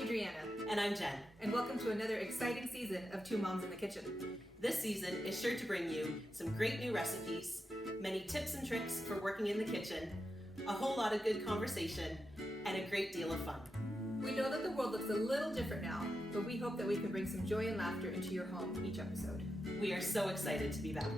Adriana. And I'm Jen. And welcome to another exciting season of Two Moms in the Kitchen. This season is sure to bring you some great new recipes, many tips and tricks for working in the kitchen, a whole lot of good conversation, and a great deal of fun. We know that the world looks a little different now, but we hope that we can bring some joy and laughter into your home each episode. We are so excited to be back.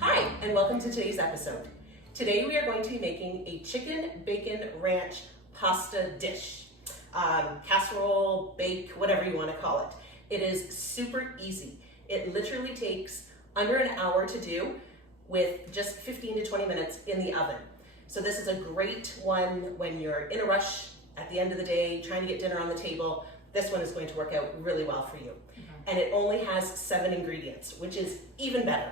Hi, and welcome to today's episode. Today we are going to be making a chicken bacon ranch pasta dish. Casserole, bake, whatever you want to call it. It is super easy. It literally takes under an hour to do with just 15 to 20 minutes in the oven. So this is a great one when you're in a rush at the end of the day, trying to get dinner on the table. This one is going to work out really well for you. And it only has 7 ingredients, which is even better.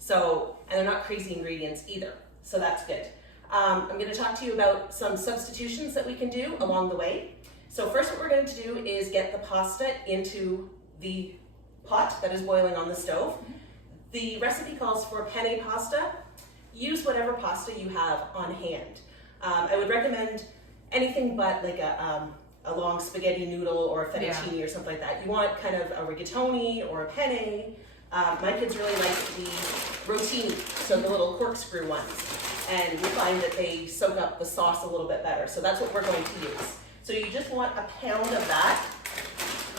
So, and they're not crazy ingredients either. So that's good. I'm going to talk to you about some substitutions that we can do along the way. So first what we're going to do is get the pasta into the pot that is boiling on the stove. The recipe calls for penne pasta. Use whatever pasta you have on hand. I would recommend anything but like a long spaghetti noodle or a fettuccine or something like that. You want kind of a rigatoni or a penne. My kids really like the rotini, so the little corkscrew ones. And we find that they soak up the sauce a little bit better. So that's what we're going to use. So you just want a pound of that,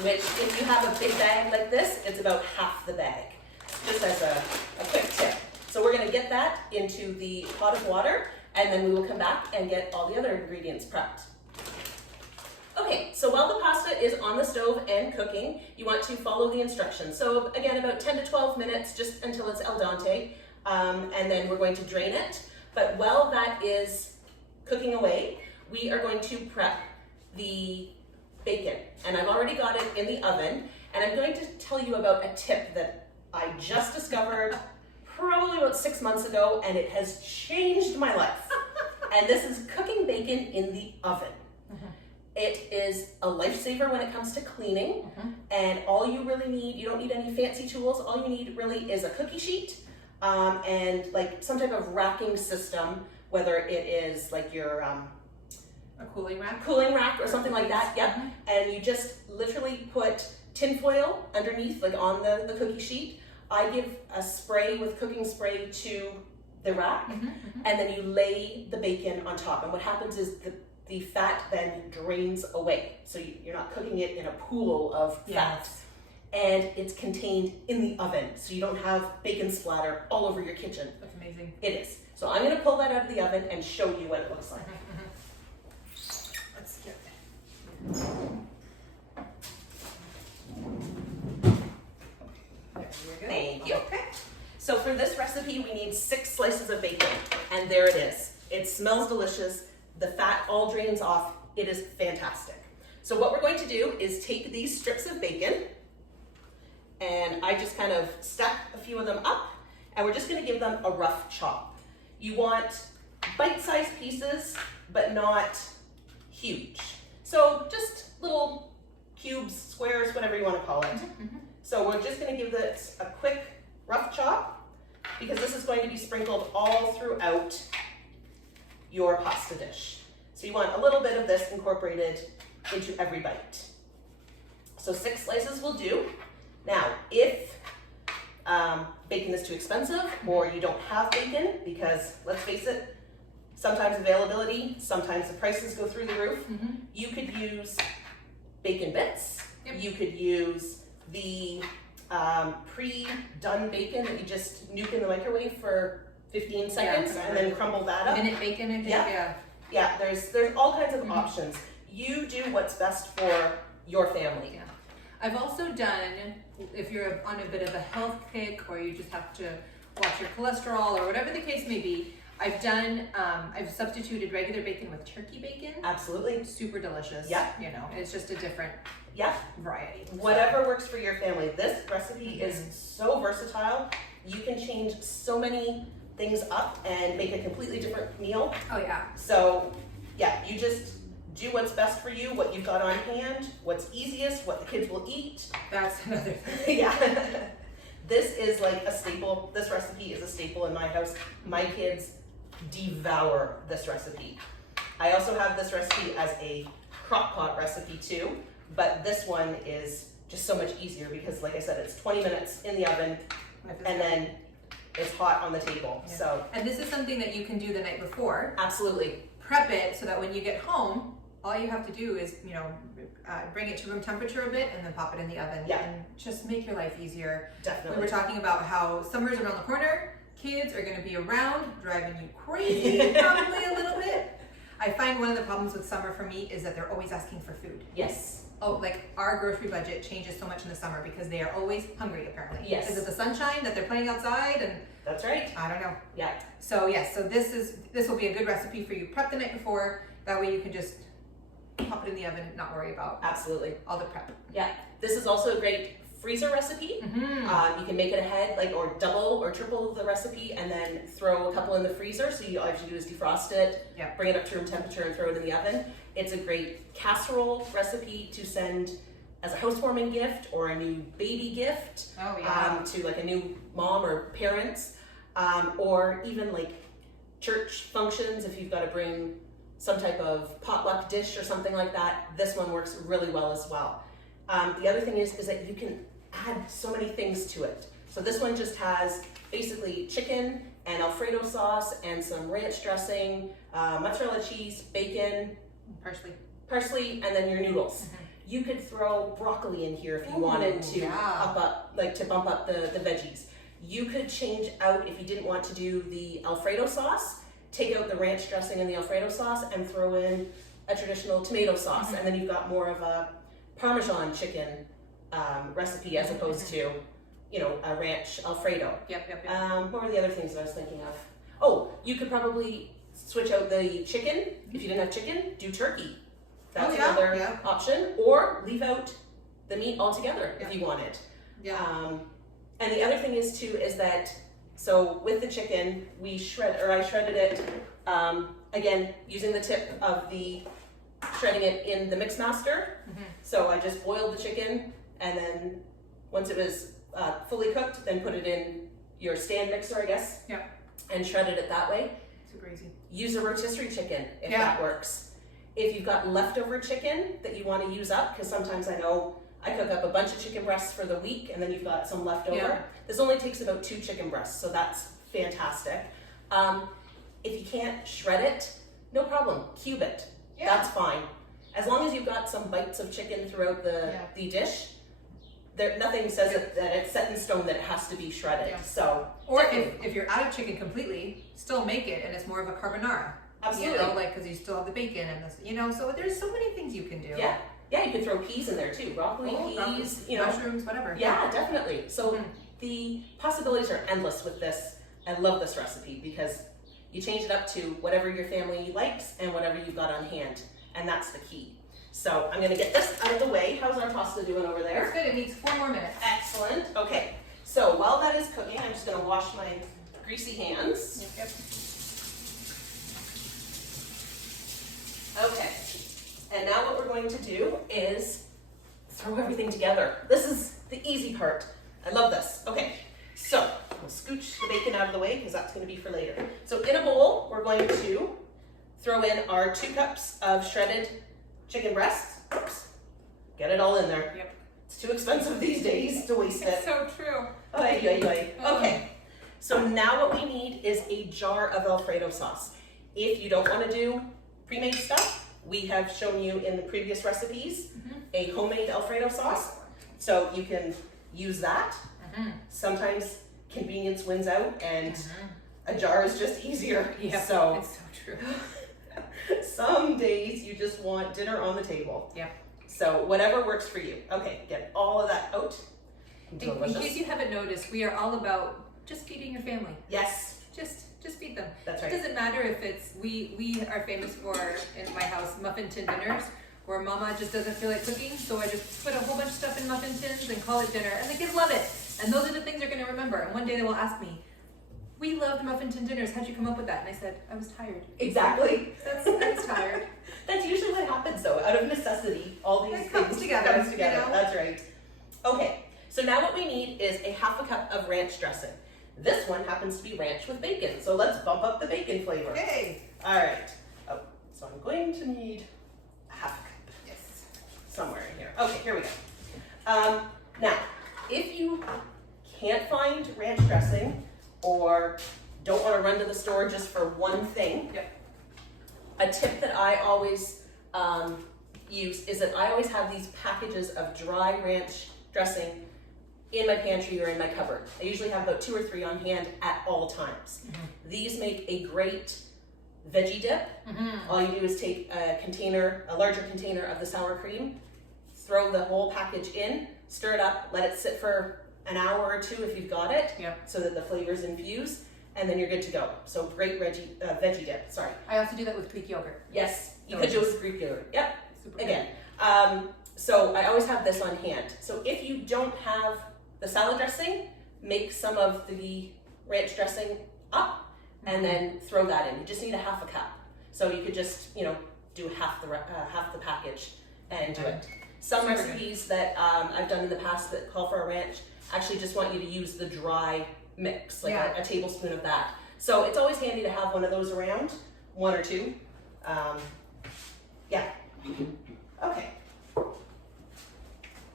which if you have a big bag like this, it's about half the bag, just as a quick tip. So we're gonna get that into the pot of water, and then we will come back and get all the other ingredients prepped. Okay, so while the pasta is on the stove and cooking, you want to follow the instructions. So again, about 10 to 12 minutes, just until it's al dente, and then we're going to drain it. But while that is cooking away, we are going to prep the bacon. And I've already got it in the oven, and I'm going to tell you about a tip that I just discovered probably about 6 months ago, and it has changed my life. And this is cooking bacon in the oven. It is a lifesaver when it comes to cleaning, and all you really need, you don't need any fancy tools, all you need really is a cookie sheet and like some type of racking system, whether it is like your a cooling rack or something like that, yep. And you just literally put tin foil underneath, like on the cookie sheet. I give a spray with cooking spray to the rack, and then you lay the bacon on top. And what happens is the fat then drains away. So you're not cooking it in a pool of fat. And it's contained in the oven, so you don't have bacon splatter all over your kitchen. That's amazing. It is. So I'm gonna pull that out of the oven and show you what it looks like. Let's get There we go. Thank you. Okay. So for this recipe, we need 6 slices of bacon, and there it is. It smells delicious. The fat all drains off. It is fantastic. So what we're going to do is take these strips of bacon, and I just kind of stack a few of them up, and we're just going to give them a rough chop. You want bite-sized pieces, but not huge. So just little cubes, squares, whatever you want to call it. So we're just going to give this a quick rough chop, because this is going to be sprinkled all throughout your pasta dish. So you want a little bit of this incorporated into every bite. So 6 slices will do. Now, if bacon is too expensive or you don't have bacon, because let's face it, sometimes availability, sometimes the prices go through the roof, you could use bacon bits. You could use the pre-done bacon that you just nuke in the microwave for 15 seconds and then crumble that up. Minute bacon, I think. Yeah, there's all kinds of options. You do what's best for your family. Yeah. I've also done, if you're on a bit of a health kick or you just have to watch your cholesterol or whatever the case may be, I've substituted regular bacon with turkey bacon. Absolutely. Super delicious. Yeah. You know, it's just a different variety. Whatever works for your family. This recipe is so versatile. You can change so many things up and make a completely different meal. Oh yeah. So yeah, you just do what's best for you, what you've got on hand, what's easiest, what the kids will eat. That's another thing. Yeah. This is like a staple. This recipe is a staple in my house. My kids devour this recipe. I also have this recipe as a crock pot recipe too, but this one is just so much easier because, like I said, it's 20 minutes in the oven and then it's hot on the table. Yeah. So, and this is something that you can do the night before. absolutely. Prep it so that when you get home, all you have to do is, bring it to room temperature a bit and then pop it in the oven. Yeah. And just make your life easier. Definitely. We were talking about how summer's around the corner. Kids are going to be around, driving you crazy, probably a little bit. I find one of the problems with summer for me is that they're always asking for food. Yes. Oh, like our grocery budget changes so much in the summer because they are always hungry, apparently. Yes. Is it the sunshine that they're playing outside? And That's right. I don't know. Yeah. So yes, so this will be a good recipe for you. Prep the night before. That way you can just pop it in the oven, not worry about Absolutely. all the prep. Yeah. This is also a great freezer recipe. Mm-hmm. You can make it ahead, or double or triple the recipe, and then throw a couple in the freezer. So all you have to do is defrost it, Yep. bring it up to room temperature, and throw it in the oven. It's a great casserole recipe to send as a housewarming gift or a new baby gift Oh yeah. to like a new mom or parents, or even like church functions if you've got to bring some type of potluck dish or something like that. This one works really well as well. The other thing is that you can add so many things to it. So this one just has basically chicken and Alfredo sauce and some ranch dressing, mozzarella cheese, bacon, parsley, and then your noodles. Mm-hmm. You could throw broccoli in here if you Ooh, wanted to yeah. to bump up the veggies. You could change out, if you didn't want to do the Alfredo sauce, take out the ranch dressing and the Alfredo sauce and throw in a traditional tomato sauce. Mm-hmm. And then you've got more of a Parmesan chicken recipe as opposed to, a ranch Alfredo. Yep. What were the other things that I was thinking of? Oh, you could probably switch out the chicken. If you didn't have chicken, do turkey. That's another option. Or leave out the meat altogether if you want it. Yeah. And the other thing is that, so with the chicken, I shredded it, again, using the tip of the shredding it in the mix master. Mm-hmm. So I just boiled the chicken, and then once it was fully cooked, then put it in your stand mixer, I guess. Yeah. And shredded it that way. Super easy. Use a rotisserie chicken if that works. If you've got leftover chicken that you want to use up, because sometimes I know I cook up a bunch of chicken breasts for the week and then you've got some left over. Yeah. This only takes about 2 chicken breasts, so that's fantastic. If you can't shred it, no problem, cube it. Yeah. That's fine. As long as you've got some bites of chicken throughout the dish, nothing says that it's set in stone that it has to be shredded. Yeah. So, or if you're out of chicken completely, still make it, and it's more of a carbonara. Absolutely. Because you still have the bacon and this, so there's so many things you can do. Yeah, you can throw peas in there too. Broccoli, peas, mushrooms, whatever. Yeah, definitely. So the possibilities are endless with this. I love this recipe because you change it up to whatever your family likes and whatever you've got on hand, and that's the key. So I'm gonna get this out of the way. How's our pasta doing over there? It's good. It needs 4 more minutes. Excellent. Okay. So while that is cooking, I'm just gonna wash my greasy hands. Yep. Okay, and now what we're going to do is throw everything together. This is the easy part. I love this. Okay, so we'll scooch the bacon out of the way because that's going to be for later. So in a bowl, we're going to throw in our 2 cups of shredded chicken breasts. Oops, get it all in there. Yep. It's too expensive these days to waste it. So true. Okay, so now what we need is a jar of Alfredo sauce. If you don't want to do pre-made stuff, we have shown you in the previous recipes a homemade Alfredo sauce, so you can use that. Sometimes convenience wins out, and a jar is just easier. Yeah, so it's so true. some days you just want dinner on the table. Yeah. So whatever works for you. Okay, get all of that out. In case you haven't noticed, we are all about just feeding your family. Yes. Just feed them. That's right. It doesn't matter if it's we are famous for, in my house, muffin tin dinners where mama just doesn't feel like cooking, so I just put a whole bunch of stuff in muffin tins and call it dinner, and the kids love it. And those are the things they're going to remember. And one day they will ask me, "We loved muffin tin dinners. How'd you come up with that?" And I said, "I was tired." Exactly. I was tired. That's usually what happens though. Out of necessity, all these It things comes together. comes together. That's right. Okay, so now what we need is a 1/2 cup of ranch dressing. This one happens to be ranch with bacon, so let's bump up the bacon flavor. Okay. All right. Oh, so I'm going to need a half a cup. Yes. Somewhere in here. Okay, here we go. Now, if you can't find ranch dressing or don't want to run to the store just for one thing, Yep. a tip that I always use is that I always have these packages of dry ranch dressing in my pantry or in my cupboard. I usually have about 2 or 3 on hand at all times. Mm-hmm. These make a great veggie dip. Mm-hmm. All you do is take a larger container of the sour cream, throw the whole package in, stir it up, let it sit for an hour or 2 if you've got it, Yep. so that the flavors infuse, and then you're good to go. So great veggie dip, sorry. I also do that with Greek yogurt. Yes, you could do it with Greek yogurt. Yep, Super again. So I always have this on hand. So if you don't have the salad dressing, make some of the ranch dressing up and then throw that in. You just need a half a cup. So you could just, do half the package and do it. Some Super recipes that I've done in the past that call for a ranch actually just want you to use the dry mix, like Yeah. a tablespoon of that. So it's always handy to have one of those around, 1 or 2. Yeah. Okay.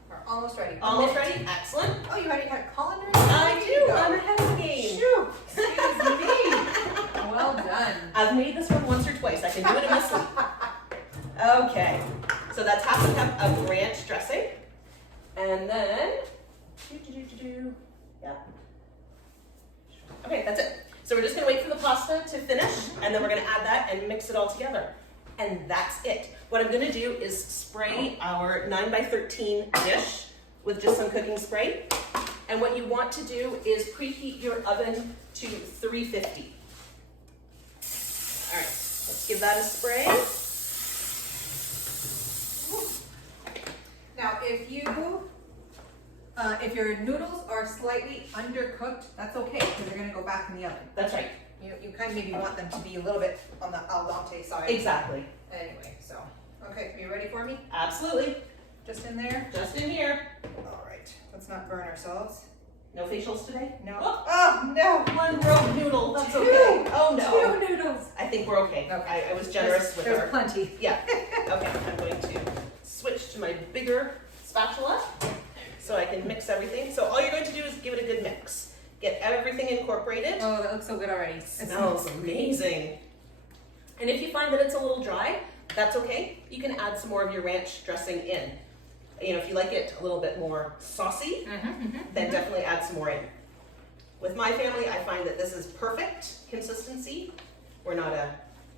We're almost ready. Almost ready? Excellent. Oh, you already had colander? I do. I'm ahead of the game. Shoot. Excuse me. Well done. I've made this one once or twice. I can do it in my sleep. Okay. So that's half a cup of ranch dressing. And then, yeah. Okay, that's it. So we're just gonna wait for the pasta to finish, and then we're gonna add that and mix it all together. And that's it. What I'm gonna do is spray our 9x13 dish with just some cooking spray. And what you want to do is preheat your oven to 350. All right, let's give that a spray. Now, if your noodles are slightly undercooked, that's okay because they're gonna go back in the oven. That's right. You kind of maybe want them to be a little bit on the al dente side. Exactly. Anyway, so okay, are you ready for me? Absolutely. Just in there. Just in here. All right. Let's not burn ourselves. No facials today? No. Oh, Oh no. one rogue noodle. That's Two. okay. Oh no. 2 noodles. I think we're okay. Okay. I was generous with There's our. plenty. Yeah. Okay. I'm going to switch to my bigger spatula so I can mix everything. So all you're going to do is give it a good mix. Get everything incorporated. Oh, that looks so good already. It smells amazing. And if you find that it's a little dry, that's okay. You can add some more of your ranch dressing in. If you like it a little bit more saucy, then definitely add some more in. With my family, I find that this is perfect consistency. We're not a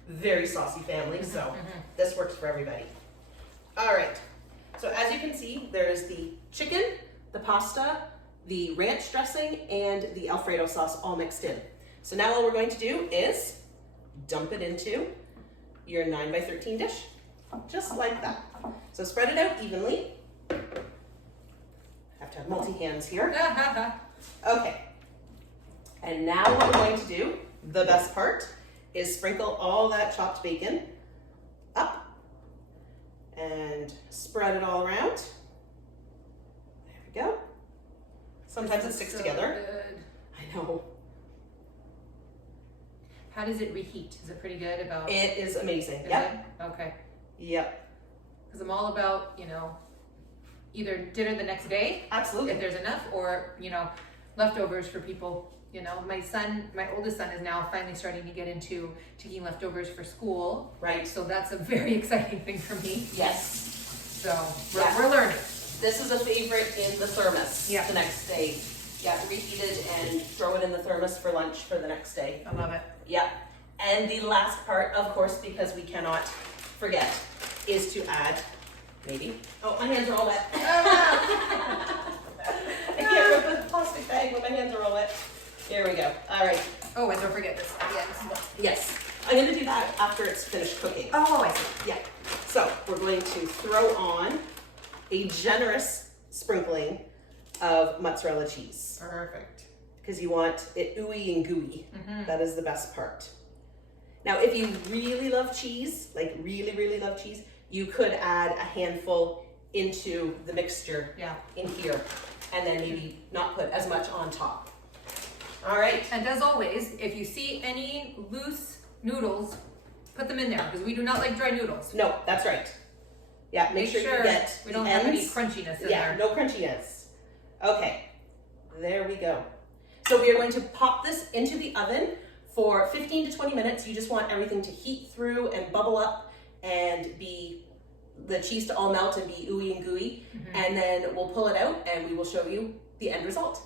very saucy family, so this works for everybody. All right. So as you can see, there's the chicken, the pasta, the ranch dressing, and the Alfredo sauce all mixed in. So now all we're going to do is dump it into your 9x13 dish, just like that. So spread it out evenly. Have to have multi-hands here. Okay. And now what we're going to do, the best part, is sprinkle all that chopped bacon up and spread it all around. There we go. Sometimes it sticks together. Good. I know. How does it reheat? Is it pretty good about? It is amazing. Is Yep. it? Okay. Yep. Because I'm all about, either dinner the next day, Absolutely. if there's enough, or, leftovers for people. My oldest son is now finally starting to get into taking leftovers for school. Right. So that's a very exciting thing for me. Yes. So Yeah. we're learning. This is a favorite in the thermos. Yeah. The next day. Yeah, reheat it and throw it in the thermos for lunch for the next day. I love it. Yeah. And the last part, of course, because we cannot forget, is to add, maybe. Oh, my hands are all wet. I can't rip the plastic bag when my hands are all wet. Here we go. All right. Oh, and don't forget this at the end. Yes. I'm going to do that after it's finished cooking. Oh, I see. Yeah. So we're going to throw on a generous sprinkling of mozzarella cheese Perfect. because you want it ooey and gooey. That is the best part. Now, if you really love cheese, like really, really love cheese, you could add a handful into the mixture Yeah. in here and then maybe not put as much on top. All right. And as always, if you see any loose noodles, put them in there because we do not like dry noodles. No, that's right. Yeah, make sure you get we don't the have any ends. crunchiness in Yeah, there. no crunchiness. Okay, there we go. So we are going to pop this into the oven for 15 to 20 minutes. You just want everything to heat through and bubble up and be the cheese to all melt and be ooey and gooey. And then we'll pull it out and we will show you the end result.